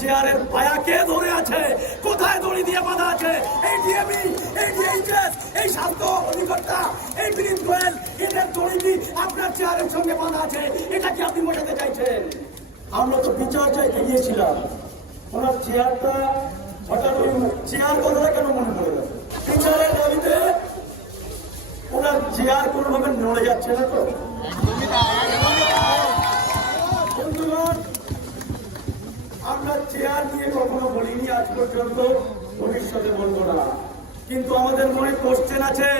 চেয়ারের পায়া কে ধরে আছে? কোথায় দড়ি দিয়ে বাঁধা আছে? এই ডিএমই এই ডিএইচএস এই স্বাস্থ্য অধিকর্তা এই বিনীত গোয়েল এদের দড়ি কি আপনার চেয়ারের সঙ্গে বাঁধা আছে? এটা কি আপনি মোটাতে চাইছেন? আমরা তো বিচার চাইতে গিয়েছিলাম। ওনার চেয়ারটা হঠাৎ চেয়ার কথাটা কেন মনে পড়ে গেল? বিচারের দাবিতে ওনার চেয়ার কোনোভাবে নড়ে যাচ্ছে না তো? বন্ধুগণ, আমরা চেয়ার নিয়ে কখনো বলিনি আজ পর্যন্ত, ভবিষ্যতে বলব না। কিন্তু আমাদের মনে কোশ্চেন আছে,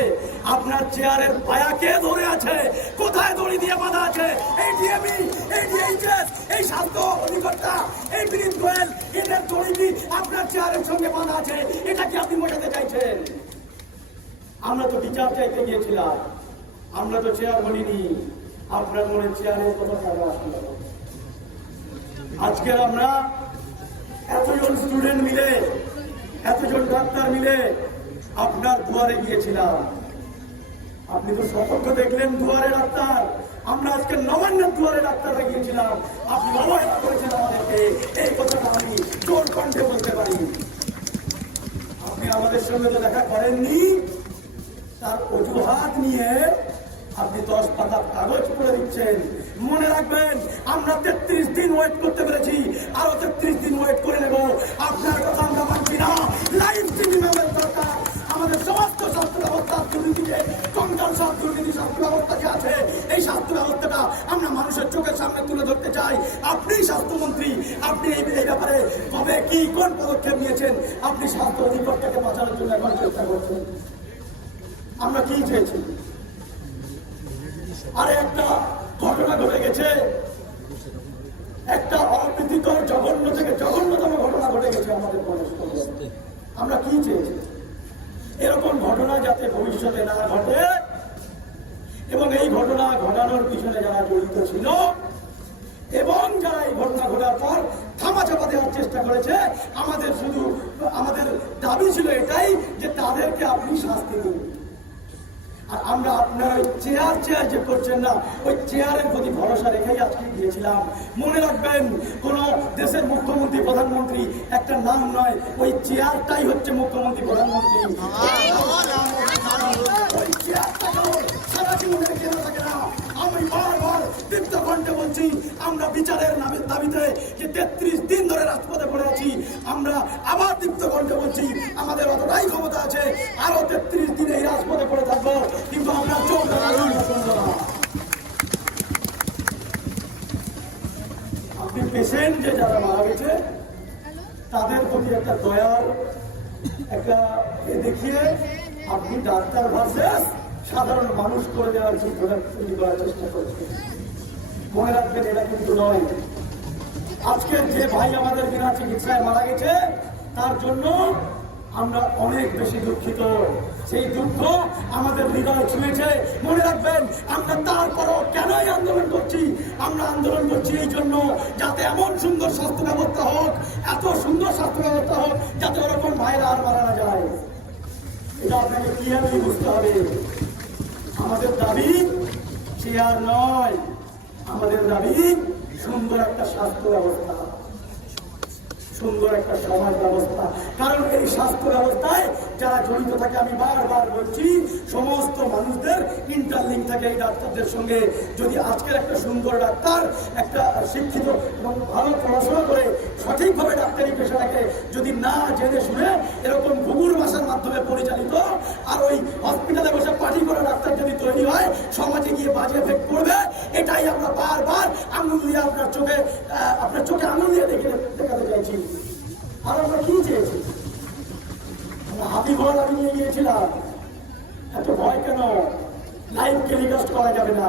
আপনার চেয়ারের পায়া কে ধরে আছে? কোথায় দড়ি দিয়ে বাঁধা আছে? এই ডিএমই এই ডিএইচএস এই স্বাস্থ্য অধিকর্তা, এই বিনীত গোয়েল এদের দড়ি কি আপনার চেয়ারের সঙ্গে বাঁধা আছে? এটা কি আপনি মোটাতে চাইছেন? আমরা তো বিচার চাইতে গিয়েছিলাম। আমরা তো চেয়ার বলিনি আপনার মনে চেয়ারের কথা আসলো। আজকে আমরা এতজন স্টুডেন্ট মিলে, এতজন ডাক্তার মিলে আপনার দুয়ারে গিয়েছিলাম। আপনি তো সতর্ক দেখলেন দুয়ারে ডাক্তার। আমরা আজকে নবান্নের দুয়ারে ডাক্তাররা গিয়েছিলাম। আপনি অবহেলা করেছেন আমাদেরকে। এই কথাটা আমি জোর কণ্ঠে বলতে পারি। আপনি আমাদের সঙ্গে তো দেখা করেননি। তার অজুহাত নিয়ে আপনি দশ পাতা কাগজ করে দিচ্ছেন। মনে রাখবেন, আমরা তেত্রিশ দিন ওয়েট করতে পেরেছি। আরও তেত্রিশ দিন ওয়েট করে নেব। আপনার কথা আমরা মানছি না। লাইভ টিভি আমাদের দরকার আমাদের সমস্ত স্বাস্থ্য ব্যবস্থা দুর্নীতিতে কঙ্কাল সব দুর্নীতি স্বাস্থ্য ব্যবস্থা যে আছে, এই স্বাস্থ্য ব্যবস্থাটা আমরা মানুষের চোখের সামনে তুলে ধরতে চাই। আপনি স্বাস্থ্যমন্ত্রী, আপনি এই ব্যাপারে কবে কি, কোন পদক্ষেপ নিয়েছেন? আপনি স্বাস্থ্য অধিকর্তাকে বাঁচানোর জন্য এখন চেষ্টা করছেন। আমরা কি চেয়েছি? আরে একটা ঘটনা ঘটে গেছে। একটা অপ্রীতিকর, জঘন্য থেকে জঘন্যতম ঘটনা ঘটে গেছে আমাদের আমরা কি চেয়েছি? এরকম ঘটনা যাতে ভবিষ্যতে না ঘটে, এবং এই ঘটনা ঘটানোর পিছনে যারা জড়িত ছিল, এবং যারা এই ঘটনা ঘটার পর থামা চাপা দেওয়ার চেষ্টা করেছে, আমাদের শুধু, আমাদের দাবি ছিল এটাই যে তাদেরকে আপনি শাস্তি দিন। আর আমরা আপনার ওই চেয়ার চেয়ার যে করছেন না, ওই চেয়ারের প্রতি ভরসা রেখেই আজকে গিয়েছিলাম। মনে রাখবেন, কোন দেশের মুখ্যমন্ত্রী, প্রধানমন্ত্রী, একটা নাম নয়, ওই চেয়ারটাই হচ্ছে মুখ্যমন্ত্রী, প্রধানমন্ত্রী ওই চেয়ারটাকেও সারা জীবন রেখে না থাকে না আমি বারবার দীপ্ত কণ্ঠে বলছি আমরা বিচারের নামের দাবিতে যে তেত্রিশ দিন ধরে রাজপথে পড়ে আছি আমরা আবার দীপ্ত কণ্ঠে বলছি আমাদের অতটাই ক্ষমতা আছে আরও তেত্রিশ দিন এই রাজপথে পড়ে থাকব কিন্তু আমরা চোখ রাখুন না আপনি পেশেন্ট যে যারা মারা গেছে তাদের প্রতি সাধারণ মানুষ করে দেওয়ার তৈরি করার চেষ্টা করছেন মনে রাখবেন এটা কিন্তু নয়। আজকে যে ভাই আমাদের বিনা চিকিৎসায় মারা গেছে, তার জন্য আমরা অনেক বেশি দুঃখিত। সেই দুঃখ আমাদের হৃদয় ছুঁয়েছে মনে রাখবেন, আমরা তারপরও কেনই আন্দোলন করছি? আমরা আন্দোলন করছি এই জন্য যাতে এমন সুন্দর স্বাস্থ্য ব্যবস্থা হোক, এত সুন্দর স্বাস্থ্য ব্যবস্থা হোক, যাতে ওরকম ভাইরা আর মারা যায়। এটা আপনাকে ক্লিয়ারলি বুঝতে হবে। আমাদের দাবি চেয়ার নয়। আমাদের দাবি, সুন্দর একটা স্বাস্থ্য ব্যবস্থা। সুন্দর একটা সমাজ ব্যবস্থা। কারণ এই স্বাস্থ্য ব্যবস্থায় যারা জড়িত থাকে, আমি বারবার বলছি, সমস্ত মানুষদের ইন্টারলিঙ্ক থাকে এই ডাক্তারদের সঙ্গে। যদি আজকের একটা সুন্দর ডাক্তার, একটা শিক্ষিত এবং ভালো পড়াশোনা করে, সঠিকভাবে ডাক্তারি পেশাটাকে যদি না জেনে শুনে এরকম ঘুঘুর ভাষার মাধ্যমে পরিচালিত, আর ওই হসপিটালে বসে পার্টি করা ডাক্তার যদি তৈরি হয়, সমাজে গিয়ে বাজে এফেক্ট করবে এটাই আমরা বারবার আঙুল দিয়ে আপনার চোখে আপনার চোখে আঙুল দিয়ে দেখে দেখাতে চাইছি। আর আমরা কি চেয়েছি? হাতি ঘোড়া আমি নিয়ে গিয়েছিলাম। এত ভয় কেন? লাইভ টেলিকাস্ট করা যাবে না।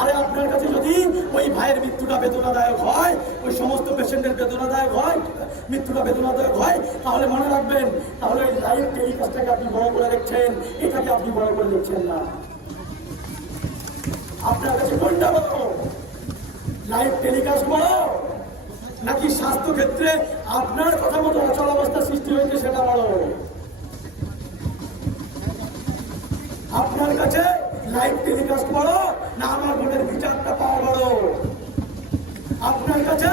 আরে আপনার কাছে যদি ওই ভাইয়ের মৃত্যুটা বেদনাদায়ক হয়, ওই সমস্ত পেশেন্টের বেদনাদায়ক হয়, মৃত্যুটা বেদনাদায়ক হয়, তাহলে মনে রাখবেন, তাহলে ওই লাইভ টেলিকাস্টটাকে আপনি বড় করে দেখছেন, এটাকে আপনি বড় করে দেখছেন না। আপনার কাছে কোনটা বড়? লাইভ টেলিকাস্ট বড় নাকি স্বাস্থ্য ক্ষেত্রে আপনার কথা মতো অচল অবস্থা সৃষ্টি হয়েছে সেটা আপনার লাইভ টেলিকাস্ট বড় না আমার ভোটের বিচারটা পাওয়া বড় আপনার কাছে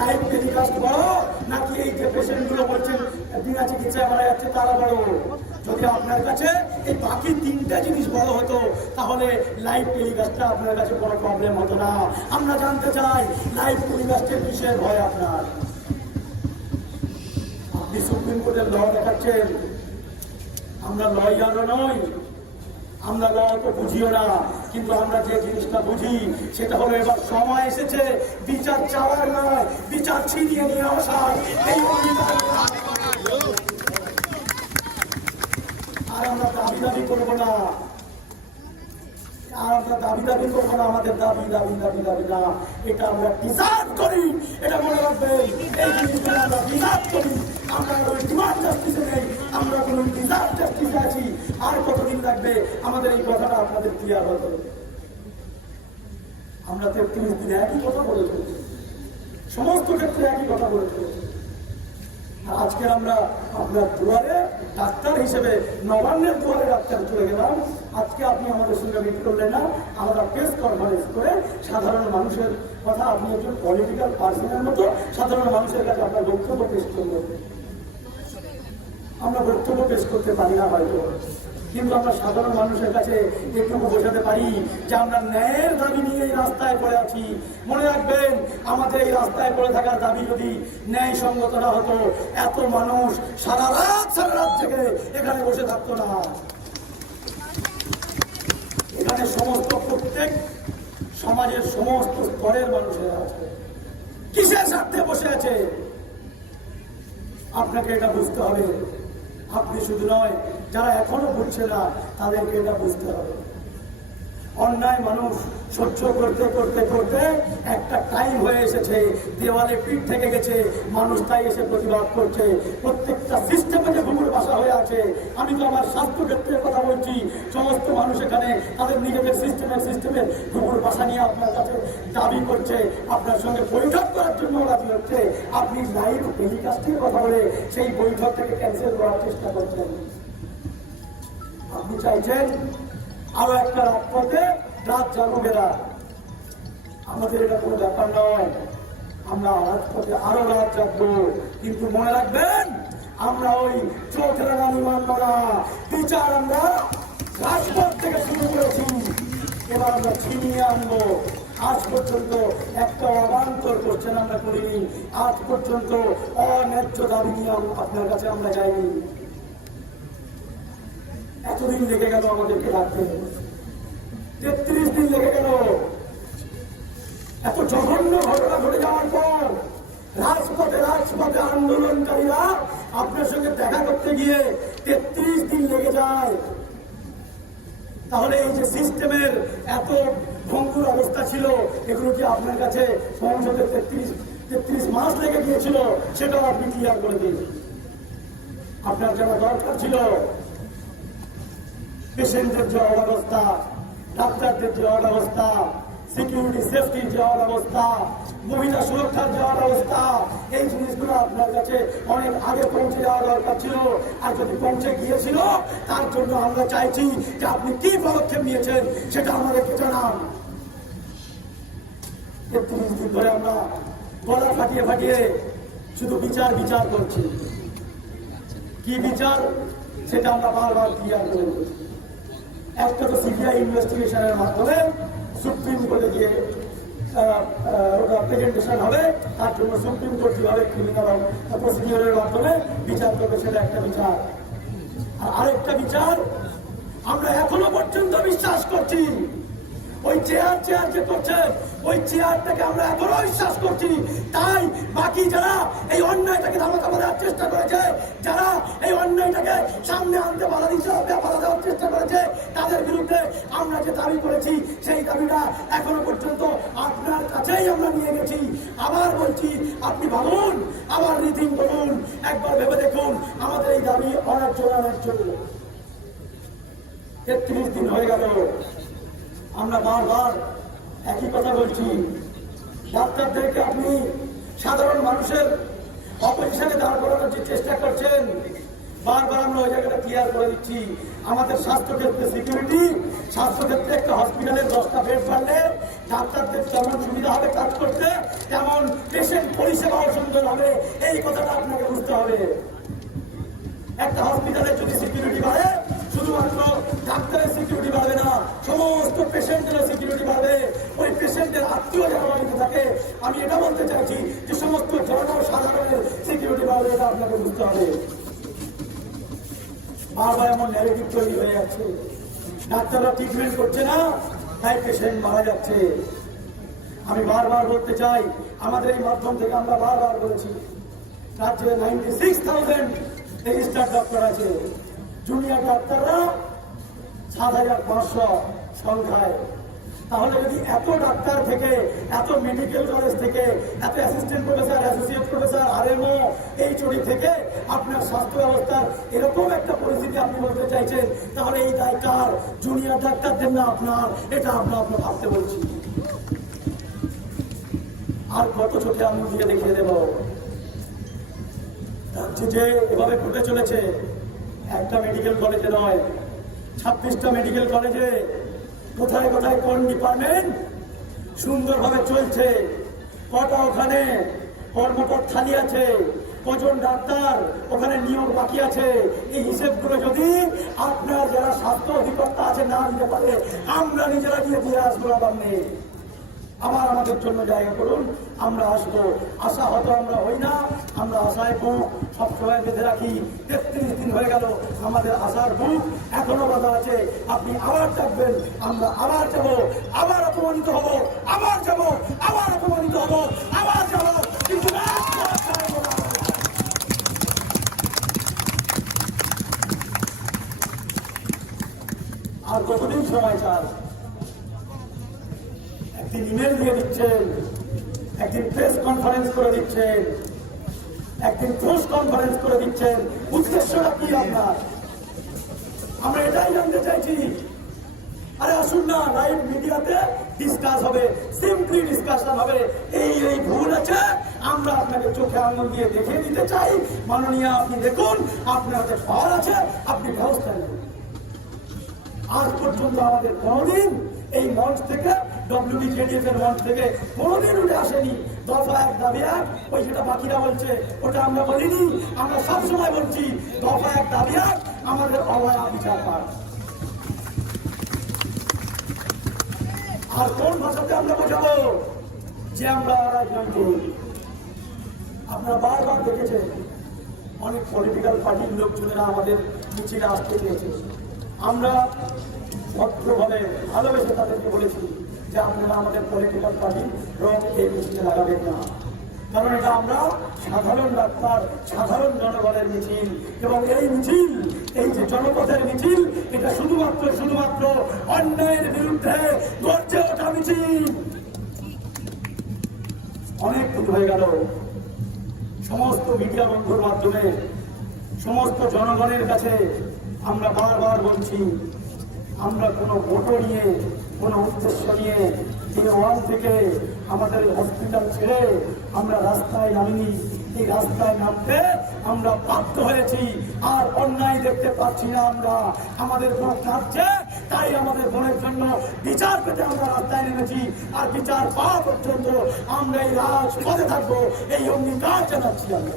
লাইভ টেলিকাস্ট বড় নাকি এই যে পেশেন্টগুলো বলছেন, বিনা চিকিৎসায় মারা যাচ্ছে, তারা বড় যদি আপনার কাছে এই বাকি তিনটা জিনিস বড় হতো, তাহলে লাইভ টেলিকাস্টটা আপনার কাছে কোনো প্রবলেম হতো না। আমরা জানতে চাই লাইভ টেলিকাস্টের কিসের ভয় আপনার? আপনি সুপ্রিম কোর্টের ল দেখাচ্ছেন। আমরা লয় লয়ারও নই। আমরা লড়াইকে বুঝিও না, কিন্তু আমরা যে জিনিসটা বুঝি, সেটা হলো এবার সময় এসেছে, বিচার চাওয়ার নয়, বিচার ছিনিয়ে নিয়ে আসার এই আর আমরা দাবি দাবি করব না। আর আমরা দাবি দাবি আমাদের এটা আমরা আর কতদিন আমাদের এই কথাটা ক্লিয়ার হবে। আমরা একই কথা বলে সমস্ত ক্ষেত্রে একই কথা বলে আজকে আমরা আপনার দুয়ারে ডাক্তার হিসেবে নবান্নের দুয়ারে ডাক্তার চলে গেলাম। আজকে আপনি আমাদের সঙ্গে মিট করলেন না। আমরা প্রেস কনফারেন্স করে সাধারণ মানুষের কথা, আপনি একজন পলিটিক্যাল পার্সনের মতো সাধারণ মানুষের কাছে আপনার বক্তব্য পেশ করবেন আমরা বক্তব্য পেশ করতে পারি না হয়তো। কিন্তু আমরা সাধারণ মানুষের কাছে এটুকু বোঝাতে পারি যে আমরা ন্যায়ের দাবি নিয়ে এই রাস্তায় পড়ে আছি। মনে রাখবেন, আমাদের এই রাস্তায় পড়ে থাকার দাবি যদি ন্যায় সঙ্গত না হতো, এত মানুষ সারা রাত সারা রাত জেগে এখানে বসে থাকতো না। এখানে সমস্ত প্রত্যেক সমাজের সমস্ত স্তরের মানুষেরা আছে। কিসের স্বার্থে বসে আছে? আপনাকে এটা বুঝতে হবে। আপনি শুধু নয়, যারা এখনও বুঝছে না, তাদেরকে এটা বুঝতে হবে। অন্যায় মানুষ সহ্য করতে করতে করতে একটা টাইম হয়ে এসেছে। দেওয়ালে পিঠ থেকে গেছে। মানুষ তাই এসে প্রতিবাদ করছে। প্রত্যেকটা সিস্টেমে যে ঘুমুর বাসা হয়ে আছে। আমি তো আমার স্বাস্থ্য ক্ষেত্রের কথা বলছি। সমস্ত মানুষ এখানে তাদের নিজেদের সিস্টেমের সিস্টেমের ঘুমুর বাসা নিয়ে আপনার কাছে দাবি করছে। আপনার সঙ্গে বৈঠক করার জন্য রাজি হচ্ছে। আপনি লাইভ টেলিকাস্টের কথা বলে সেই বৈঠক থেকে ক্যান্সেল করার চেষ্টা করছেন। আপনি চাইছেন আরও একটা রাত পথে রাত জাগবেরা আমাদের এটা কোনো ব্যাপার নয়। আমরা রাজপথে আরও রাত জাগবো। কিন্তু মনে রাখবেন, আমরা ওই চোখেরা গানি মানব না বিচার আমরা রাজপথ থেকে শুরু করেছি। এবার আমরা ছিনিয়ে আনব। আজ পর্যন্ত একটা অবান্তর করছেন আমরা করিনি। আজ পর্যন্ত অন্যায্য দাবি নিয়ে আপনার কাছে আমরা যাইনি। এতদিন লেগে গেল আমাদেরকে রাখতে। তেত্রিশ দিন লেগে গেল। এত জঘন্য ঘটনা ঘটে যাওয়ার পর রাজপথে রাজপথে আন্দোলনকারীরা আপনার সঙ্গে দেখা করতে গিয়ে তেত্রিশ দিন লেগে যায়। তাহলে এই যে সিস্টেমের এত ভঙ্গুর অবস্থা ছিল, এগুলো কি আপনার কাছে সংসদের তেত্রিশ তেত্রিশ মাস লেগে গিয়েছিল, সেটাও আপনি ক্লিয়ার করে দিন। আপনার যারা দরকার ছিল। পেশেন্টের যে অবস্থা ডাক্তারদের যে অবস্থা সিকিউরিটি সেফটির যে অবস্থা মহিলা সুরক্ষার যে অবস্থা এই জিনিসগুলো আপনার কাছে অনেক আগে পৌঁছে যাওয়া দরকার ছিল। আর যদি পৌঁছে গিয়েছিল, তার জন্য আমরা চাইছি যে আপনি কি পদক্ষেপ নিয়েছেন সেটা আমাদেরকে জানান। তেত্রিশ দিন ধরে আমরা গলা ফাটিয়ে ফাটিয়ে শুধু বিচার বিচার করছি। কি বিচার? সেটা আমরা বারবার ক্লিয়ার করে একটা তো সিবিআই ইনভেস্টিগেশনের মাধ্যমে সুপ্রিম কোর্টে গিয়ে প্রেজেন্টেশন সুপ্রিম মাধ্যমে বিচার একটা বিচার। আর আরেকটা বিচার, আমরা এখনও পর্যন্ত বিশ্বাস করছি। ওই চেয়ার চেয়ার যে করছে, ওই চেয়ারটাকে আমরা এখনও বিশ্বাস করছি তাই বাকি যারা এই অন্যায়টাকে ধামাকা দেওয়ার চেষ্টা করেছে, যারা এই অন্যায়টাকে সামনে আনতে বাধা দিচ্ছে বাধা দেওয়ার চেষ্টা করেছে, তাদের বিরুদ্ধে আমরা যে দাবি করেছি, সেই দাবিটা এখনও পর্যন্ত আপনার কাছেই আমরা নিয়ে গেছি। আবার বলছি, আপনি ভাবুন, আবার রীতিন বলুন একবার ভেবে দেখুন, আমাদের এই দাবি অনেক জন্য অনেক জন্য তেত্রিশ দিন হয়ে গেল। আমরা বারবার একই কথা বলছি। ডাক্তারদেরকে আপনি সাধারণ মানুষের অপজিশনে দাঁড় করানোর যে চেষ্টা করছেন, বারবার আমরা ওই জায়গাটা ক্লিয়ার করে দিচ্ছি। আমাদের স্বাস্থ্যক্ষেত্রে সিকিউরিটি স্বাস্থ্যক্ষেত্রে একটা হসপিটালে দশটা বেড বাড়লে ডাক্তারদের যেমন সুবিধা হবে কাজ করতে। তেমন পেশেন্ট পরিষেবাও সুন্দর হবে, এই কথাটা আপনাকে বুঝতে হবে। একটা হসপিটালে যদি সিকিউরিটি চাইছি যে সমস্ত জনসাধারণের সিকিউরিটি বাড়বে এটা আপনাকে বুঝতে হবে। বারবার এমন নেগেটিভ তৈরি হয়ে যাচ্ছে। ডাক্তাররা ট্রিটমেন্ট করছে না, তাই পেশেন্ট মারা যাচ্ছে। আমি বারবার বলতে চাই, আমাদের এই মাধ্যম থেকে আমরা বারবার বলেছি, রাজ্যে ninety six thousand registered doctor আছে। জুনিয়র ডাক্তাররা সাত হাজার পাঁচশো সংখ্যায় তাহলে যদি এত ডাক্তার থেকে, এত মেডিকেল কলেজ থেকে, এত assistant professor associate professor RMO এই চড়ি থেকে আপনার স্বাস্থ্য ব্যবস্থার এরকম একটা পরিস্থিতি আপনি বলতে চাইছেন, তাহলে এই দায় কার? জুনিয়র ডাক্তারদের না আপনার? এটা আমরা আপনার ভাবতে বলছি। আর কত চোখে আমি দিয়ে দেখিয়ে দেব? রাজ্যে যে এভাবে ঘটে চলেছে, একটা মেডিকেল কলেজে নয়, ছাব্বিশটা মেডিকেল কলেজে কোথায় কোথায় কোন ডিপার্টমেন্ট সুন্দরভাবে চলছে। কটা ওখানে কর্মকর খালি আছে? কজন ডাক্তার? ওখানে নিয়োগ বাকি আছে? এই হিসেবগুলো যদি আপনার যারা স্বাস্থ্য অধিকর্তা আছে, না নিতে পারে, আমরা নিজেরা দিয়ে দিয়ে আসব আবার নেই আবার আমাদের জন্য জায়গা করুন। আমরা আসব। আশা হয়তো আমরা হই না। আমরা আশায় বুক সবসময় বেঁধে রাখি। তেত্রিশ দিন হয়ে গেল আমাদের আশার বুক এখনও বাধা আছে। আপনি আবার ডাকবেন আমরা আবার যাব। আবার অপমানিত হব। আবার যাব। আবার অপমানিত হব। আবার যাব। কিন্তু। আর কতদিন সময় চান? একদিন ইমেল দিয়ে দিচ্ছেন, একদিন প্রেস কনফারেন্স করে দিচ্ছেন, একদিন প্রেস কনফারেন্স করে দিচ্ছেন। উদ্দেশ্যটা কি আপনার? আমরা এটাই জানতে চাইছি। আরে আসুন না লাইভ মিডিয়াতে ডিসকাস হবে সিম্পলি ডিসকাশন হবে। এই এই ভুল আছে, আমরা আপনাকে চোখে আঙুল দিয়ে দেখিয়ে দিতে চাই। মাননীয়, আপনি দেখুন, আপনার হাতে পাওয়ার আছে, আপনি ব্যবস্থা নেবেন আজ পর্যন্ত আমাদের কোনোদিন এই মঞ্চ থেকে ডব্লিউবি জেডিএফ এর মঞ্চ উঠে আসেনি। দফা এক দাবি এক ওই সেটা বাকিরা বলছে, ওটা আমরা বলিনি, আমরা সবসময় বলছি যে আমরা রাজনৈতিক। করি আপনারা বারবার দেখেছেন, অনেক পলিটিক্যাল পার্টির লোকজনেরা আমাদের মিছিলে আসতে চেয়েছে। আমরা ভদ্রভাবে ভালোবেসে তাদেরকে বলেছি যে আপনারা আমাদের পলিটিক্যাল পার্টি রং এই মিছিলে লাগাবেন না। কারণ এটা আমরা সাধারণ ডাক্তার সাধারণ জনগণের মিছিল। এবং এই মিছিল, এই যে জনপথের মিছিল, এটা শুধুমাত্র শুধুমাত্র অন্যায়ের বিরুদ্ধে গর্জে ওঠা মিছিল। অনেক কিছু হয়ে গেল। সমস্ত মিডিয়া বন্ধুর মাধ্যমে, সমস্ত জনগণের কাছে আমরা বারবার বলছি, আমরা কোনো ভোটো নিয়ে কোনো উদ্দেশ্য নিয়ে এই ওয়ান থেকে আমাদের হসপিটাল ছেড়ে আমরা রাস্তায় নামিনি। এই রাস্তায় নামতে আমরা বাধ্য হয়েছি। আর অন্যায় দেখতে পাচ্ছি না আমরা। আমাদের বুক কাঁপছে তাই আমাদের বোনের জন্য বিচার পেতে আমরা রাস্তায় নেমেছি। আর বিচার পাওয়া পর্যন্ত আমরা এই রাজপথে থাকব। এই অঙ্গীকার জানাচ্ছি আমরা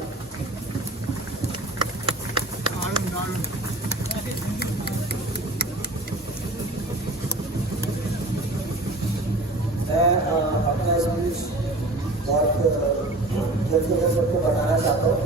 व्यक्तिगत बनाना चाहता हूँ